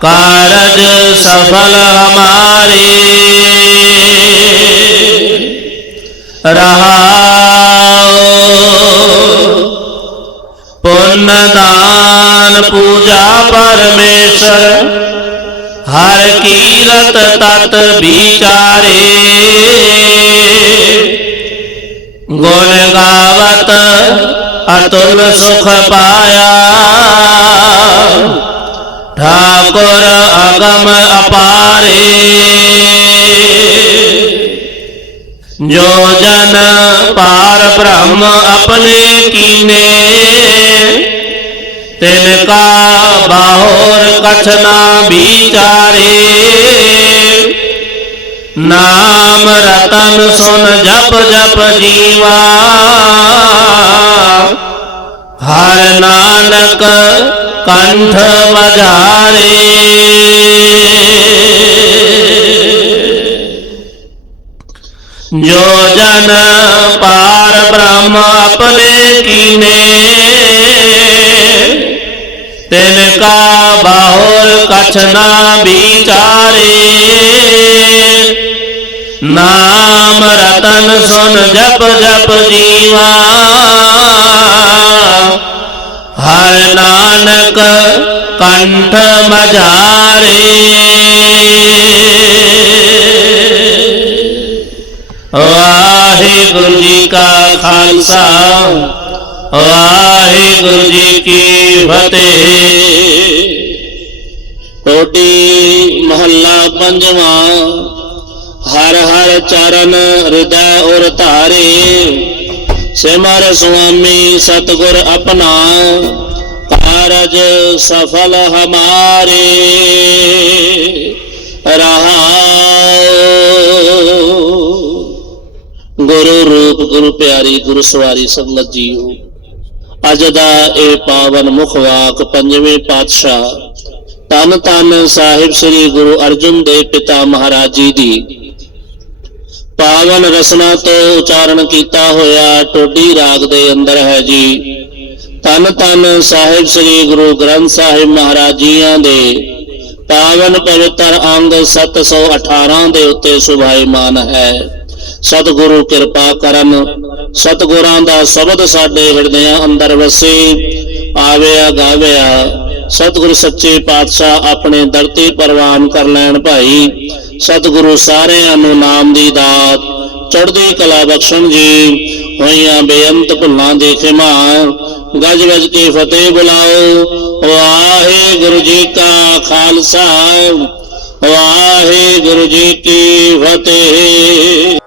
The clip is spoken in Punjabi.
ਕਾਰਜ ਸਫਲ ਹਮਾਰੇ। ਰਹਾਉ ਪੁੰਨ ਦਾਨ ਪੂਜਾ ਪਰਮੇਸ਼ਰ, ਹਰ ਕੀਰਤ ਤਤ ਵਿਚਾਰੇ। ਗੁਣ ਗਾਵਤ ਅਤੁਲ ਸੁਖ ਪਾਇਆ। ਠਾਕੁਰ ਅਗਮ ਅਪਾਰੇ। ਜੋ ਜਨ ਪਾਰ ਬ੍ਰਹਮ ਆਪਣੇ ਕੀਨੇ, ਤਿਨ ਕਾ ਬਾਹਰ ਕਛ ਨਾ ਨਾਮ ਰਤਨ ਸੁਨ ਜਪ ਜਪ ਜੀਵਾ। ਹਰ ਨਾਨਕ ਕੰਠ ਵਜਾਰੇ। ਜੋ ਜਨ ਪਾਰ ਬ੍ਰਹਮ ਆਪਣੇ ਕੀਨੇ, ਤਿਨ ਕਾ ਬਾਹੁਰ ਕਛ ਨਾ ਵਿਚਾਰੇ। ਨਾਮ ਰਤਨ ਸੁਨ ਜਪ ਜਪ ਜੀਵਾ। ਕੰਠ ਮਝਾਰੇ। ਵਾਹਿਗੁਰੂ ਜੀ ਕਾ ਖਾਲਸਾ, ਵਾਹਿਗੁਰੂ ਜੀ ਕੀ ਫਤਿਹ। ਟੋਟੀ ਮਹੱਲਾ ਪੰਜਵਾਂ, ਹਰ ਹਰ ਚਰਨ ਹਿਰਦੈ ਉਰ ਧਾਰੇ। ਸਿਮਰ ਸੁਆਮੀ ਸਤਗੁਰ ਆਪਣਾ। ਕਾਰਜ ਸਫਲ ਹਮਾਰੇ। ਰਹਾਉ ਗੁਰੂ ਰੂਪ, ਗੁਰੂ ਪਿਆਰੀ, ਗੁਰੂ ਸਵਾਰੀ ਸੰਗਤ ਜੀਓ ਅੱਜ ਦਾ ਇਹ ਪਾਵਨ ਮੁਖ ਪੰਜਵੇਂ ਪਾਤਸ਼ਾਹ ਤਨ ਤਨ ਸਾਹਿਬ ਸ੍ਰੀ ਗੁਰੂ ਅਰਜਨ ਦੇਵ ਪਿਤਾ ਮਹਾਰਾਜ ਜੀ ਦੀ ਪਾਵਨ ਰਸਨਾ ਤੋਂ ਉਚਾਰਨ ਕੀਤਾ ਹੋਇਆ ਟੋਡੀ ਰਾਗ ਦੇ ਅੰਦਰ ਹੈ ਜੀ। ਤਨ ਤਨ ਸਾਹਿਬ ਸ੍ਰੀ ਗੁਰੂ ਗ੍ਰੰਥ ਸਾਹਿਬ ਮਹਾਰਾਜ ਜੀਆਂ ਦੇ ਪਾਵਨ ਪਵਿੱਤਰ ਅੰਗ 718 ਦੇ ਉੱਤੇ ਸੁਭਾਈਮਾਨ ਹੈ। ਸਤਿਗੁਰੂ ਕਿਰਪਾ ਕਰਨ, ਸਤਿਗੁਰਾਂ ਦਾ ਸ਼ਬਦ ਸਾਡੇ ਹਿਰਦਿਆਂ ਅੰਦਰ ਵਸੇ, ਆਵਿਆ ਗਾਵਿਆ। ਸਤਿਗੁਰੂ ਸੱਚੇ ਪਾਤਸ਼ਾਹ ਆਪਣੇ ਦਰਤੀ ਪ੍ਰਵਾਨ ਕਰ ਲੈਣ ਭਾਈ। ਸਤਿਗੁਰੂ ਸਾਰਿਆਂ ਨੂੰ ਨਾਮ ਦੀ ਦਾਤ, ਚੜ੍ਹਦੀ ਕਲਾ ਬਖਸ਼ਣ ਜੀ, ਹੋਈਆਂ ਬੇਅੰਤ ਭੁੱਲਾਂ ਦੇ ਖਿਮਾ। ਗਜ ਗਜ ਕੇ ਫਤਿਹ ਬੁਲਾਓ। ਵਾਹਿਗੁਰੂ ਜੀ ਕਾ ਖਾਲਸਾ। ਵਾਹਿਗੁਰੂ ਜੀ ਕੀ ਫਤਿਹ।